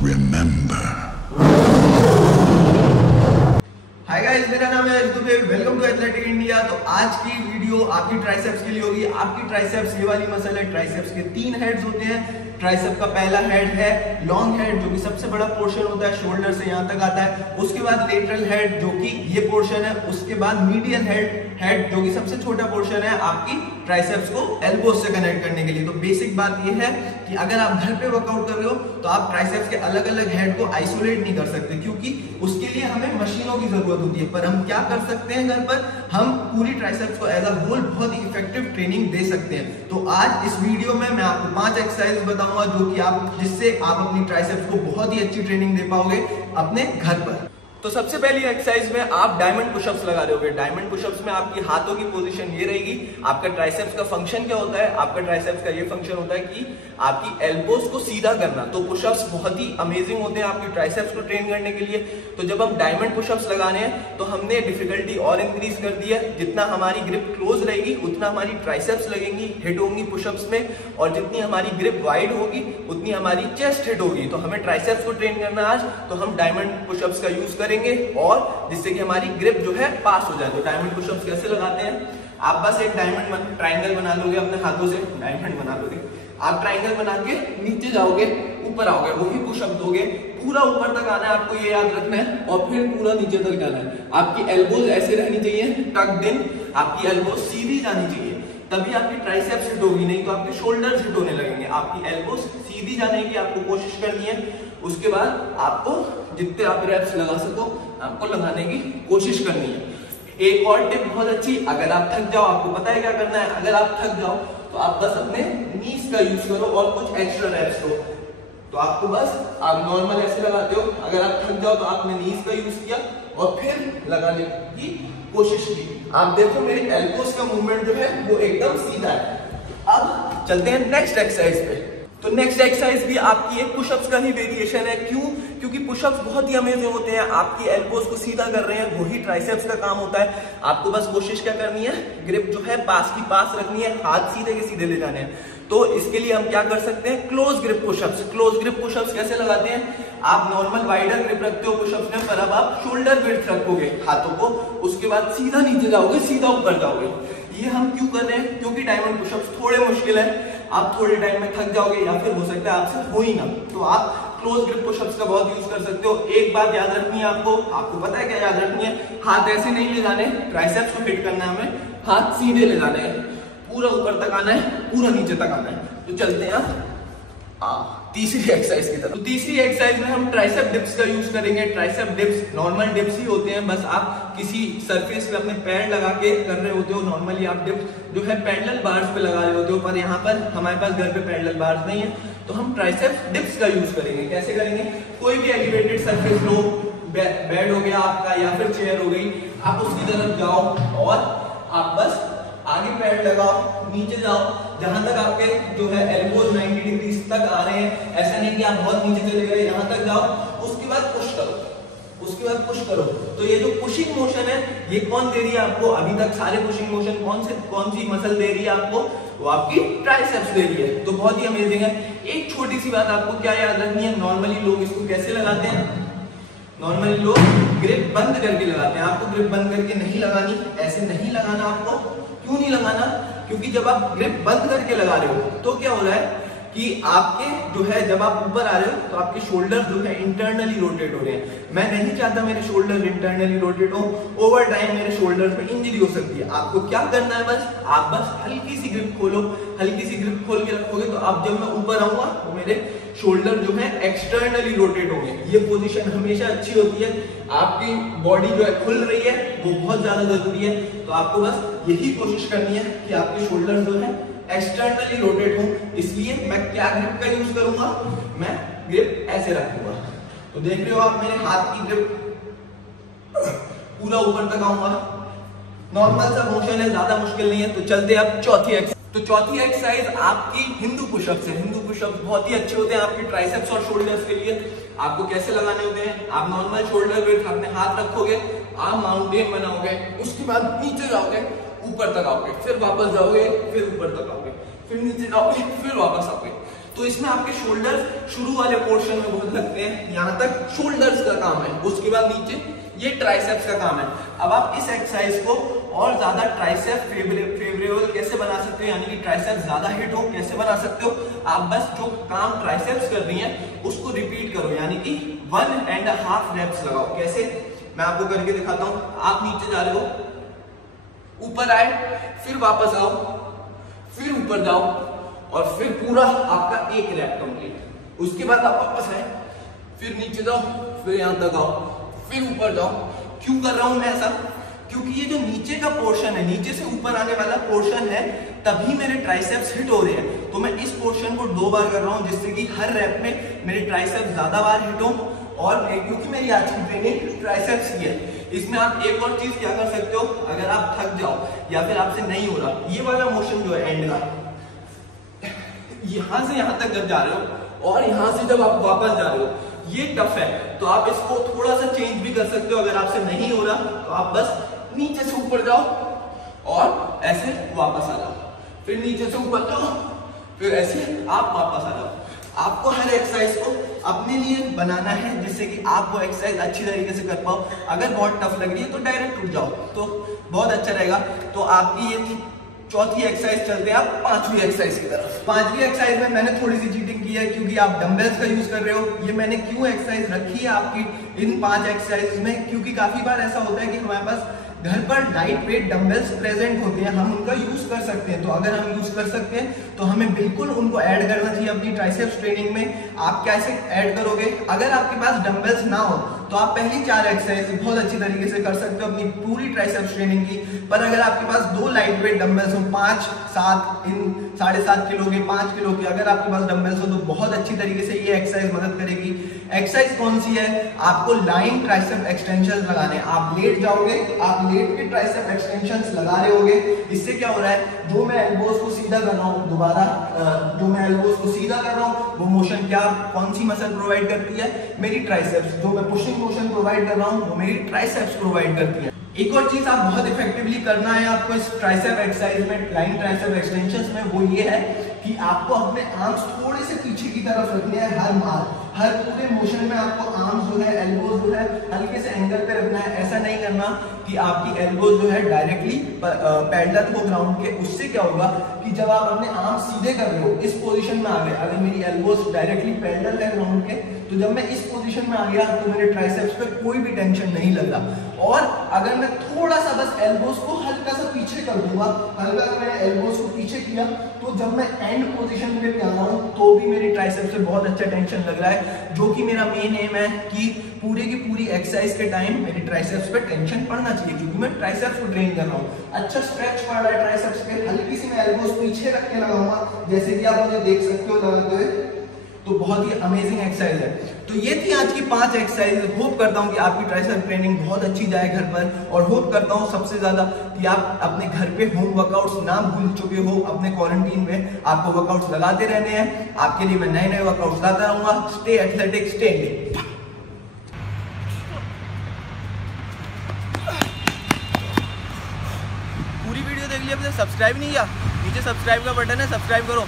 remember. Hi guys, मेरा नाम है Ritudev. Welcome to athletic India. तो आज की वीडियो आपकी ट्राइसेप्स के लिए होगी। आपकी ट्राइसेप्स ये वाली मसल है। ट्राइसेप्स के 3 हेड्स होते हैं। ट्राइसेप का पहला हेड है लॉन्ग हेड, जो कि सबसे बड़ा पोर्शन होता है, शोल्डर से यहाँ तक आता है। उसके बाद लेटरल हेड, जो कि ये पोर्शन है। उसके बाद मीडियल हेड, जो कि सबसे छोटा पोर्शन है आपकी ट्राइसेप्स को एल्बोज से कनेक्ट करने के लिए। तो बेसिक बात ये है कि अगर आप घर पे वर्कआउट कर रहे हो तो आप ट्राइसेप्स के अलग अलग हेड को आइसोलेट नहीं कर सकते, क्योंकि उसके लिए हमें मशीनों की जरूरत होती है। पर हम क्या कर सकते हैं घर पर, हम पूरी ट्राइसेप्स को एज अ होल बहुत ही इफेक्टिव ट्रेनिंग दे सकते हैं। तो आज इस वीडियो में मैं आपको 5 एक्सरसाइज बताऊंगा जो कि जिससे आप अपनी ट्राइसेप्स को बहुत ही अच्छी ट्रेनिंग दे पाओगे अपने घर पर। तो सबसे पहली एक्सरसाइज में आप डायमंड पुशअप्स लगा रहे होगे। डायमंड पुशअप्स में आपकी हाथों की पोजीशन ये रहेगी। आपका ट्राइसेप्स का फंक्शन क्या होता है? आपका ट्राइसेप्स का ये फंक्शन होता है कि आपकी एल्बोज को सीधा करना। तो पुशअप्स बहुत ही अमेजिंग होते हैं आपकी ट्राइसेप्स को ट्रेन करने के लिए। तो जब हम डायमंड पुशअप्स लगा रहे हैं तो हमने डिफिकल्टी और इंक्रीज कर दी है। जितना हमारी ग्रिप क्लोज रहेगी उतना हमारी ट्राइसेप्स लगेंगी, हिट होंगी पुशअप्स में, और जितनी हमारी ग्रिप वाइड होगी उतनी हमारी चेस्ट हिट होगी। तो हमें ट्राइसेप्स को ट्रेन करना आज, तो हम डायमंड पुशअप्स का यूज करेंगे, और जिससे कि हमारी ग्रिप जो है पास हो जाए। तो डायमंड पुशअप्स कैसे लगाते हैं? आप बस एक डायमंड ट्रायंगल बना लोगे अपने हाथों से, डायमंड बना लोगे। आप ट्रायंगल बना के नीचे जाओगे, ऊपर आओगे, वही पुशअप दोगे। पूरा ऊपर तक आना है, आपको ये याद रखना है, और फिर पूरा नीचे तक जाना है। आपकी एल्बोज ऐसे रहनी चाहिए, टक्ड इन, आपकी एल्बोज सीधी जानी चाहिए, तभी आपकी ट्राइसेप्स हिट होगी। नहीं तो आपके शोल्डर्स हिट होने लगेंगे। आपकी एल्बोज सीधी जाने की आपको कोशिश करनी है। उसके बाद आपको जितने आप रेप्स लगा सको आपको लगाने की कोशिश करनी है। एक और टिप बहुत अच्छी, अगर आप थक जाओ, आपको पता है क्या करना है। अगर आप थक जाओ तो आप बस अपने नीज का यूज करो और कुछ एक्स्ट्रा रेप्स लो। तो आपको बस, आप नॉर्मल ऐसे लगाते हो, अगर आप थक जाओ तो आपने नीज का यूज किया और फिर लगाने की कोशिश की। आप देखो मेरी एल्बोज का मूवमेंट जो है वो एकदम सीधा है। अब चलते हैं नेक्स्ट एक्सरसाइज पे। तो नेक्स्ट एक्सरसाइज भी आपकी एक पुशअप्स का ही वेरिएशन है। क्यों? क्योंकि पुशअप्स बहुत ही अमेजिंग होते हैं। आपकी एल्बोज को सीधा कर रहे हैं, वही ट्राइसेप्स का काम होता है। आपको बस कोशिश क्या करनी है, ग्रिप जो है पास की पास रखनी है, हाथ सीधे के सीधे ले जाने हैं। तो इसके लिए हम क्या कर सकते हैं, close grip pushups. Close grip pushups कैसे लगाते हैं? आप नॉर्मल वाइडर ग्रिप रखते हो पुशअप्स में, पर अब आप शोल्डर विड्थ रखोगे हाथों को। उसके बाद सीधा नीचे जाओगे, सीधा ऊपर जाओगे। ये हम क्यों कर रहे हैं? क्योंकि डायमंड पुशअप्स थोड़े मुश्किल है। आप थोड़े टाइम में थक जाओगे, या फिर हो सकता है आपसे हो ही ना। तो आप क्लोज ग्रिप पुशअप्स का बहुत यूज कर सकते हो। एक बात याद रखनी है आपको पता है क्या याद रखनी है? हाथ ऐसे नहीं ले जाने, ट्राइसेप्स को हिट करना है हमें, हाथ सीधे ले जाने हैं, पूरा ऊपर तक आना है, पूरा नीचे तक आना है। तो चलते हैं तीसरी एक्सरसाइज की तरफ। तो तीसरी एक्सरसाइज में हम ट्राइसेप डिप्स का यूज करेंगे। ट्राइसेप डिप्स नॉर्मल डिप्स ही होते हैं, बस आप किसी सरफेस पे अपने पैर लगा के कर रहे होते हो। नॉर्मली आप डिप्स जो है पैरेलल बार्स पे लगा रहे होते हो, पर यहाँ पर हमारे पास घर पे पैरेलल बार्स नहीं है, तो हम ट्राइसेप डिप्स का यूज करेंगे। कैसे करेंगे? कोई भी एलिवेटेड सरफेस लो, बेड हो गया आपका या फिर चेयर हो गई, आप उसकी तरफ जाओ और आप बस आगे पैर लगाओ, नीचे जाओ, जहां तक आपके जो है एल्बोज 90 डिग्री तक आ रहे हैं। ऐसा नहीं कि आप बहुत नीचे चले गए, यहां तक जाओ, उसके बाद पुश करो, उसके बाद पुश करो। तो ये जो पुशिंग मोशन है ये कौन दे रही है आपको? अभी तक सारे पुशिंग मोशन कौन सी मसल दे रही है आपको? वो आपकी ट्राइसेप्स दे रही है। तो बहुत ही अमेजिंग है। एक छोटी सी बात आपको क्या याद रखनी है, नॉर्मली लोग इसको कैसे लगाते हैं? नॉर्मली लोग ग्रिप बंद करके लगाते हैं। आपको ग्रिप बंद करके नहीं लगानी, ऐसे नहीं लगाना आपको। क्यों नहीं लगाना? क्योंकि जब आप ग्रिप बंद करके लगा रहे हो तो क्या हो रहा है कि आपके जो है, जब आप ऊपर आ रहे हो तो आपके शोल्डर जो है इंटरनली रोटेट हो रहे हैं। मैं नहीं चाहता मेरे शोल्डर इंटरनली रोटेट हो। ओवर टाइम मेरे शोल्डर में इंजरी हो सकती है। आपको क्या करना है, आप बस हल्की सी ग्रिप खोलो, हल्की सी ग्रिप खोल के रखोगे तो अब जब मैं ऊपर आऊंगा तो मेरे शोल्डर जो है एक्सटर्नली रोटेट होंगे। ये पोजीशन हमेशा अच्छी होती है। आपकी बॉडी जो है खुल रही है, वो बहुत ज्यादा जरूरी है। तो आपको बस यही कोशिश करनी है कि आपके शोल्डर जो है एक्सटर्नली रोटेट हो। इसलिए मैं क्या ग्रिप का यूज करूंगा, मैं ग्रिप ऐसे रखूंगा। तो देख रहे हो आप मेरे हाथ की ग्रिप, पूरा ऊपर तक आऊंगा। नॉर्मल सा मोशन है, ज्यादा मुश्किल नहीं है। तो चलते अब चौथी एक्सरसाइज। तो चौथी एक्सरसाइज आपकी हिंदू पुशअप्स है। हिंदू पुशअप्स बहुत ही अच्छे होते हैं आपके ट्राइसेप्स और शोल्डर्स के लिए। आपको कैसे लगाने होते हैं? आप नॉर्मल शोल्डर वेट अपने हाथ रखोगे, आप माउंटेन बनाओगे, उसके बाद नीचे जाओगे, ऊपर तक आओगे, फिर वापस जाओगे, फिर ऊपर तक आओगे, फिर नीचे जाओगे, फिर वापस आओगे। तो इसमें आपके शोल्डर्स शुरू वाले पोर्शन में बहुत लगते हैं, यहाँ तक शोल्डर्स का काम है। उसके बाद नीचे ये ट्राइसेप्स का काम है। अब आप इस एक्सरसाइज को और ज्यादा ट्राइसेप फेवरेबल कैसे बना सकते हो, यानी कि ट्राइसेप्स ज्यादा हिट हो कैसे बना सकते हो, आप बस जो काम ट्राइसेप्स कर रही हैं उसको रिपीट करो, यानी कि 1.5 रेप्स लगाओ। कैसे, मैं आपको करके दिखाता हूं। आप नीचे जा रहे हो, ऊपर आए, फिर वापस आओ, फिर ऊपर जाओ और फिर पूरा आपका 1 रैप कंप्लीट। उसके बाद आप वापस आए, फिर नीचे जाओ, फिर यहां तक आओ, फिर ऊपर जाओ। क्यों कर रहा हूं मैं ऐसा, क्योंकि ये जो नीचे का पोर्शन है, नीचे से ऊपर आने वाला पोर्शन है, तभी मेरे ट्राइसेप्स हिट हो रहे हैं। तो मैं इस पोर्शन को 2 बार कर रहा हूं, जिससे कि हर रैप में मेरे ट्राइसेप्स ज्यादा बार हिट हो। और क्योंकि मेरी आज की ट्रेनिंग ट्राइसेप्स की है, इसमें आप एक और चीज क्या कर सकते हो, अगर आप थक जाओ या फिर आपसे नहीं हो रहा, ये वाला मोशन जो है एंड का, यहां से यहां तक जब जा रहे हो और यहां से जब आप वापस जा रहे हो, ये टफ है, तो आप इसको थोड़ा सा चेंज भी कर सकते हो। अगर आपसे नहीं हो रहा तो आप बस नीचे से ऊपर जाओ और ऐसे वापस आ जाओ, फिर नीचे से ऊपर जाओ, फिर ऐसे आप वापस आ जाओ। आपको हर एक्सरसाइज को अपने लिए बनाना है, जिससे कि आप वो एक्सरसाइज अच्छी तरीके से कर पाओ। अगर बहुत टफ लग रही है तो डायरेक्ट उठ जाओ, तो बहुत अच्छा रहेगा। तो आपकी ये थी चौथी एक्सरसाइज। चलते हैं आप 5वीं एक्सरसाइज की तरफ। 5वीं एक्सरसाइज में मैंने थोड़ी सी चीटिंग की है, क्योंकि आप डंबल्स का यूज कर रहे हो। ये मैंने क्यों एक्सरसाइज रखी है आपकी इन 5 एक्सरसाइज में, क्योंकि काफी बार ऐसा होता है कि हमारे पास घर पर लाइट वेट डंबल्स प्रेजेंट होते हैं, हम उनका यूज कर सकते हैं। तो अगर हम यूज कर सकते हैं तो हमें बिल्कुल उनको ऐड करना चाहिए अपनी ट्राइसेप्स ट्रेनिंग में। आप कैसे ऐड करोगे, अगर आपके पास डंबल्स ना हो तो आप पहली 4 एक्सरसाइज बहुत अच्छी तरीके से कर सकते हो अपनी पूरी ट्राइसेप्स ट्रेनिंग की। पर अगर आपके पास 2 लाइट वेट डंबल्स हो, 5, 7, इन 7.5 किलो के, 5 किलो के, अगर आपके पास डंबल्स हो तो बहुत अच्छी तरीके से ये एक्सरसाइज मदद करेगी। एक्सरसाइज कौन सी है, आपको लाइन ट्राइसेप एक्सटेंशंस लगाने हैं। आप लेट जाओगे, आप लेट के ट्राइसेप एक्सटेंशंस लगा रहे होगे। इससे क्या हो रहा है, जो मैं एल्बोज को सीधा कर रहा हूँ, दोबारा जो मैं एल्बोज को सीधा कर रहा हूँ, वो मोशन क्या, कौन सी मसल प्रोवाइड करती है, मेरी ट्राइसेप्स। जो मैं पुशिंग मोशन प्रोवाइड कर रहा हूँ वो मेरी ट्राइसेप्स प्रोवाइड करती है। एक और चीज आप बहुत इफेक्टिवली करना है आपको इस ट्राइसेप एक्सरसाइज में, लाइन ट्राइसेप एक्सटेंशंस में, वो ये है कि आपको अपने आर्म्स थोड़े से पीछे की तरफ रखने हैं। हर पूरे मोशन में आपको आर्म्स जो है, एल्बोज जो है, हल्के से एंगल पे रखना है। ऐसा नहीं करना कि आपकी एल्बोज जो है डायरेक्टली पैरेलल हो ग्राउंड के। उससे क्या होगा कि जब आप अपने आर्म्स सीधे कर रहे हो, इस पोजीशन में आ गए, अगर मेरी एल्बोज डायरेक्टली पैरेलल है ग्राउंड के, तो जब मैं इस पोजीशन में आ गया तो मेरे ट्राइसेप्स पे कोई भी टेंशन नहीं लग रहा। और अगर मैं थोड़ा सा बस एल्बोज को हल्का सा पीछे कर दूंगा, हल्का मैंने एल्बोज को पीछे किया, तो जब मैं एंड पोजीशन पे भी आ रहा हूँ तो भी मेरी ट्राइसेप्स पे बहुत अच्छा टेंशन लग रहा है। जो कि मेरा मेन एम है कि पूरे की पूरी एक्सरसाइज के टाइम मेरी ट्राइसेप्स पे टेंशन पड़ना चाहिए, क्योंकि मैं ट्राइसेप्स को ट्रेन कर रहा हूँ। अच्छा स्ट्रेच पड़ रहा है ट्राइसेप्स पे, हल्की सी मैं एल्बोज पीछे रख के लगाऊंगा, जैसे कि आप मुझे देख सकते हो लगाते हुए। तो बहुत ही अमेजिंग एक्सरसाइज है। तो ये थी आज की 5 एक्सरसाइज। होप करता हूँ कि आपकी ट्राइसेप ट्रेनिंग बहुत अच्छी जाए घर पर, और होप करता हूँ सबसे ज्यादा कि आप अपने घर पे होम वर्कआउट्स ना भूल चुके हो। अपने क्वारंटीन में आपको वर्कआउट्स लगाते रहने हैं। आपके लिए मैं नए वर्कआउट्स लाता रहूंगा। Stay athletic, stay India. पूरी वीडियो देख लिया, अभी तक सब्सक्राइब नहीं किया, नीचे सब्सक्राइब का बटन है, सब्सक्राइब करो।